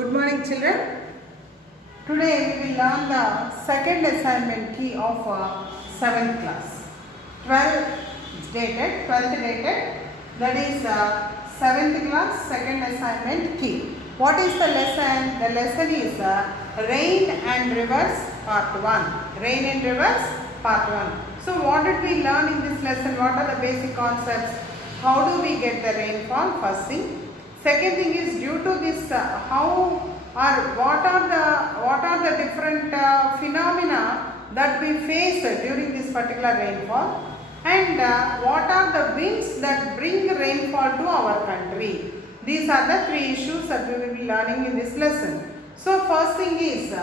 Good morning, children. Today we will learn the second assignment key of 7th class. 12th dated, that is 7th class second assignment key. What is the lesson? The lesson is Rain and Rivers part 1. Rain and Rivers part 1. So what did we learn in this lesson? What are the basic concepts? How do we get the rainfall? First thing. Second thing is, due to this what are the different phenomena that we face during this particular rainfall, and what are the winds that bring rainfall to our country. These are the three issues that we will be learning in this lesson. So first thing is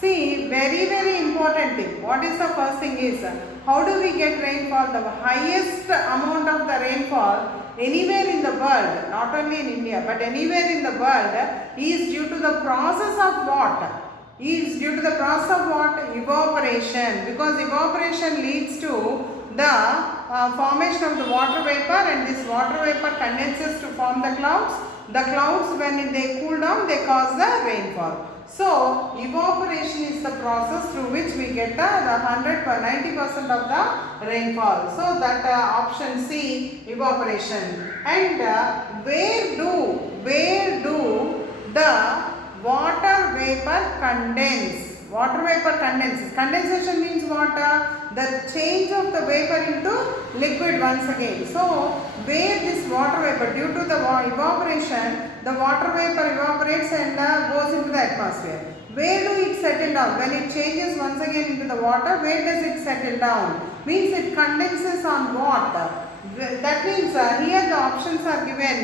see, very important thing. What is the first thing is, how do we get rainfall? The highest amount of the rainfall anywhere in the world, not only in India but anywhere in the world, is due to the process of what? Evaporation, because evaporation leads to the formation of the water vapor, and this water vapor condenses to form the clouds. The clouds, when they cool down, they cause the rainfall. So evaporation is the process through which we get the 90% of the rainfall. So that option C, evaporation. And where do the water vapor condense? Water vapor condenses. Condensation means what? The change of the vapor into liquid once again. So where this water vapor, due to the evaporation, the water vapor evaporates and goes into the atmosphere. Where do it settle down? When it changes once again into the water, where does it settle down? Means it condenses on what? That means here the options are given: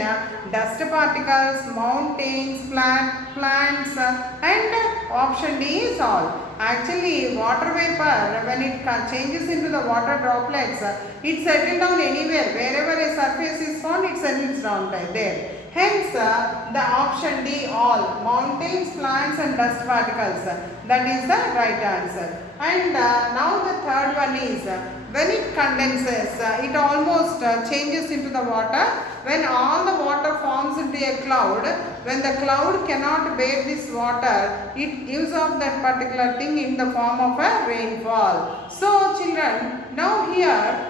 dust particles, mountains, plants, and option D is all. Actually, water vapor, when it changes into the water droplets, it settles down anywhere. Wherever a surface is found, it settles down there. Hence, the option D, all, mountains, plants and dust particles, that is the right answer. And now the third one is, when it condenses, it almost changes into the water. When all the water forms into a cloud, when the cloud cannot bear this water, it gives off that particular thing in the form of a rainfall. So children, now here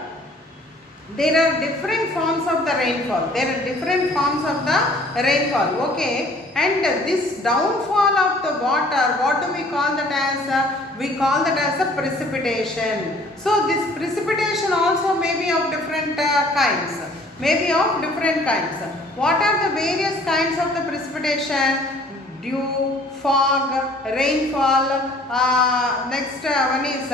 there are different forms of the rainfall. Okay, and this downfall of the water, what do we call that as? We call that as a precipitation. So this precipitation also may be of different kinds. What are the various kinds of the precipitation? Dew, fog, rainfall, next one is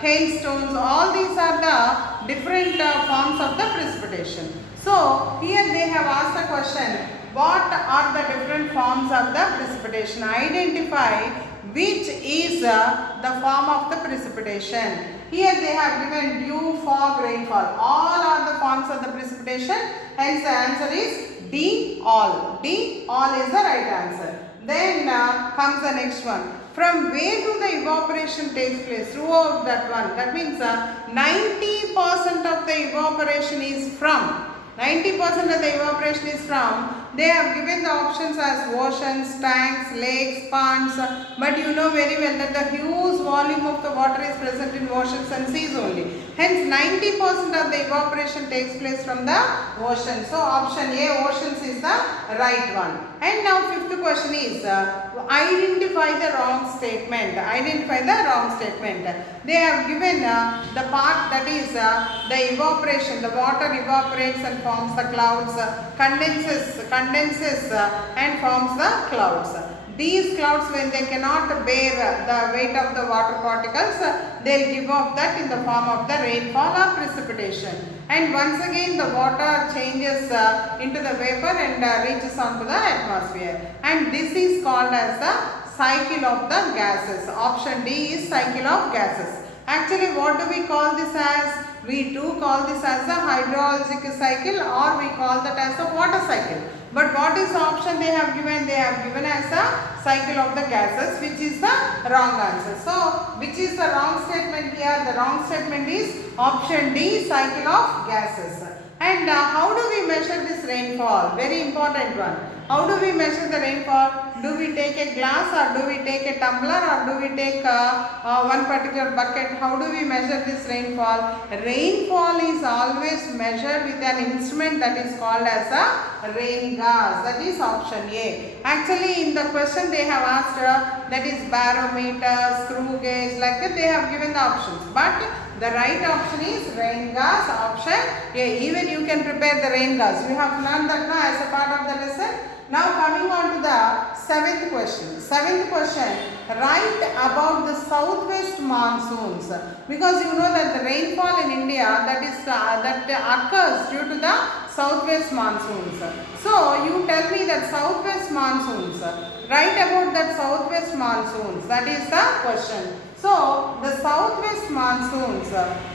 hailstones. All these are the different forms of the precipitation. So here they have asked the question, what are the different forms of the precipitation? Identify which is the form of the precipitation. Here they have given dew, fog, rainfall. All are the forms of the precipitation. Hence the answer is D, all. D, all is the right answer. Then comes the next one. From where do the evaporation takes place? Throughout that one. That means 90% of the evaporation is from. 90% of the evaporation is from. They have given the options as oceans, tanks, lakes, ponds. But you know very well that the huge volume of the water is present in oceans and seas only. Hence 90% of the evaporation takes place from the ocean. So option A, oceans, is the right one. And now fifth question is, identify the wrong statement. They have given the part that is the evaporation. The water evaporates and forms the clouds, condenses and forms the clouds. These clouds, when they cannot bear the weight of the water particles, they will give off that in the form of the rainfall or precipitation. And once again the water changes into the vapor and reaches onto the atmosphere. And this is called as the cycle of the gases. Option D is cycle of gases. Actually, what do we call this as? We do call this as a hydrologic cycle, or we call that as a water cycle. But what is the option they have given? They have given as a cycle of the gases, which is the wrong answer. So, which is the wrong statement here? The wrong statement is option D, cycle of gases. And how do we measure this rainfall? Very important one. How do we measure the rainfall? Do we take a glass or do we take a tumbler or do we take one particular bucket? How do we measure this rainfall? Rainfall is always measured with an instrument that is called as a rain gauge. That is option A. Actually in the question they have asked that is barometer, screw gauge, like that they have given the options. But the right option is rain gauge, option A. Even you can prepare the rain gauge. You have learned that now as a part of the lesson. Now coming on to the seventh question. Seventh question, write about the southwest monsoons. Because you know that the rainfall in India that occurs due to the southwest monsoons. So you tell me that southwest monsoons. Write about that southwest monsoons. That is the question. So the southwest monsoons,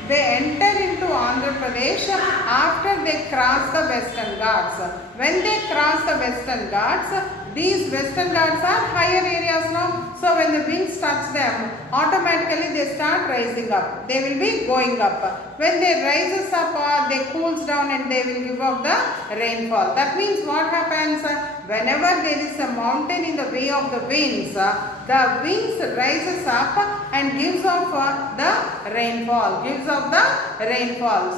they enter into Andhra Pradesh after they cross the Western Ghats. When they cross the Western Ghats, these Western Ghats are higher areas now. So when the winds touch them, automatically they start rising up. They will be going up. When they rises up, they cools down and they will give up the rainfall. That means what happens? Whenever there is a mountain in the way of the winds rises up and gives off the rainfall.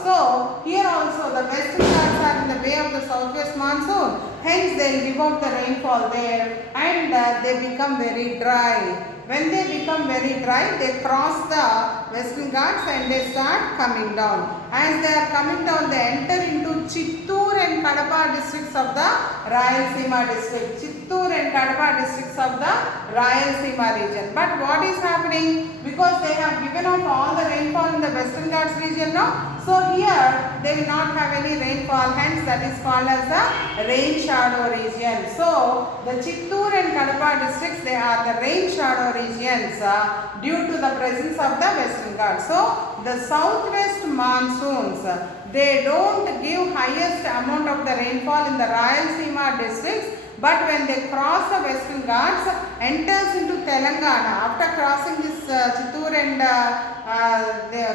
So here also the Western Ghats are in the way of the southwest monsoon. Hence they will give off the rainfall there and they become very dry. When they become very dry, they cross the Western Ghats and they start coming down. As they are coming down, they enter into Chittoor and Kadapa districts of the Rayalaseema district. Chittoor and Kadapa districts of the Rayalaseema region. But what is happening? Because they have given off all the rainfall in the Western Ghats region now. So here they will not have any rainfall, hence that is called as the rain shadow region. So the Chittoor and Kadapa districts, they are the rain shadow regions due to the presence of the Western Ghats. So the southwest monsoons, they don't give highest amount of the rainfall in the Rayalaseema districts. But when they cross the Western Ghats, enters into Telangana, after crossing this Chittoor and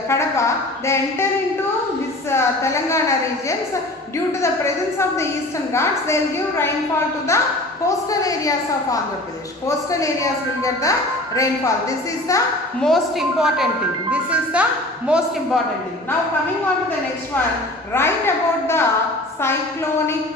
Kadapa, they enter into this Telangana regions. Due to the presence of the Eastern Ghats, they will give rainfall to the coastal areas of Andhra Pradesh. Coastal areas will get the rainfall. This is the most important thing. Now coming on to the next one, write about the cyclonic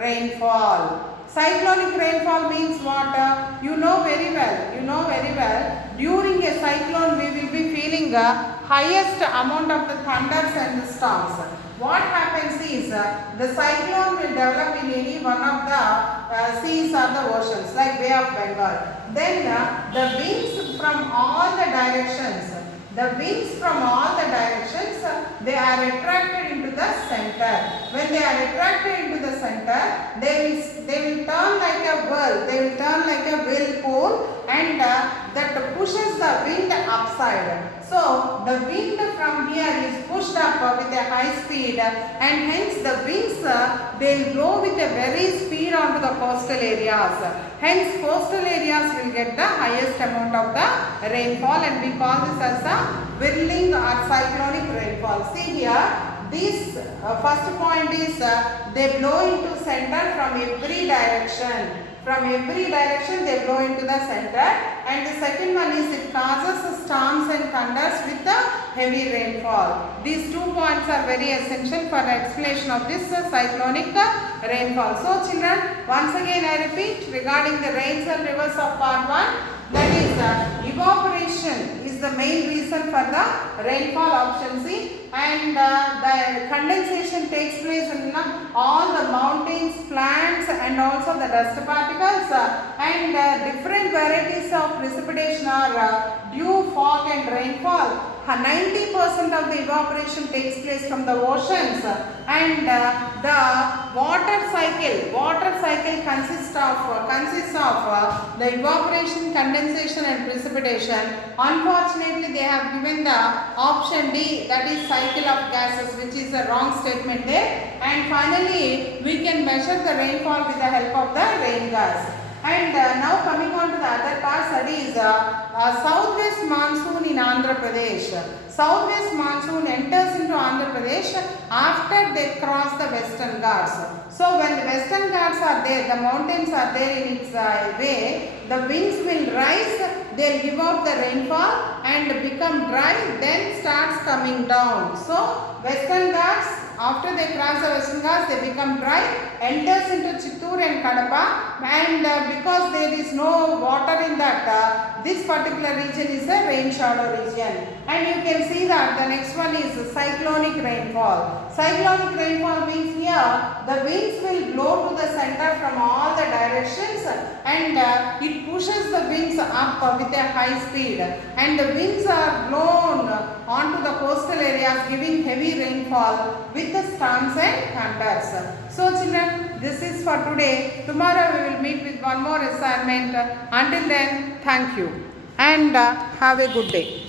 rainfall. Cyclonic rainfall means what? You know very well. During a cyclone, we will be feeling the highest amount of the thunders and the storms. What happens is, the cyclone will develop in any one of the seas or the oceans, like Bay of Bengal. Then the winds from all the directions, they are attracted into the center. When they are attracted into the center, they will turn like a whirl. They will turn like a whirlpool, and that pushes the wind upside. So the wind from here is pushed up with a high speed, and hence the winds they will blow with a very speed onto the coastal areas. Hence coastal areas will get the highest amount of the rainfall, and we call this as a whirling or cyclonic rainfall. See here, this first point is they blow into center from every direction. They blow into the center, and the second one is it causes storms and thunders with the heavy rainfall. These 2 points are very essential for explanation of this cyclonic rainfall. So children, once again I repeat regarding the rains and rivers of part 1, that is evaporation is the main reason for the rainfall, option C, and the condensation takes place in all the mountains, plants, and also the dust particles, and different varieties of precipitation are dew, fog, and rainfall. 90% of the evaporation takes place from the oceans, and the water cycle consists of the evaporation, condensation, and precipitation. Unfortunately, they have given the option D, that is cycle of gases, which is a wrong statement there. And finally, we can measure the rainfall with the help of the rain gas. And now coming on to the other part, that is southwest monsoon in Andhra Pradesh. Southwest monsoon enters into Andhra Pradesh after they cross the Western Ghats. So when the Western Ghats are there, the mountains are there in its way, the winds will rise, they'll give out the rainfall and become dry, then starts coming down. So Western Ghats, after they cross the Western Ghats, they become dry, enters into Chittoor and Kadapa, and because there is no water in that, this particular region is a rain shadow region. And you can see that the next one is cyclonic rainfall. Cyclonic rainfall means here the winds will blow to the center from all the directions, and it pushes the winds up with a high speed, and the winds are blown onto the coastal areas, giving heavy rainfall with the storms and thunders. So children, this is for today. Tomorrow we will meet with one more assignment. Until then, thank you and have a good day.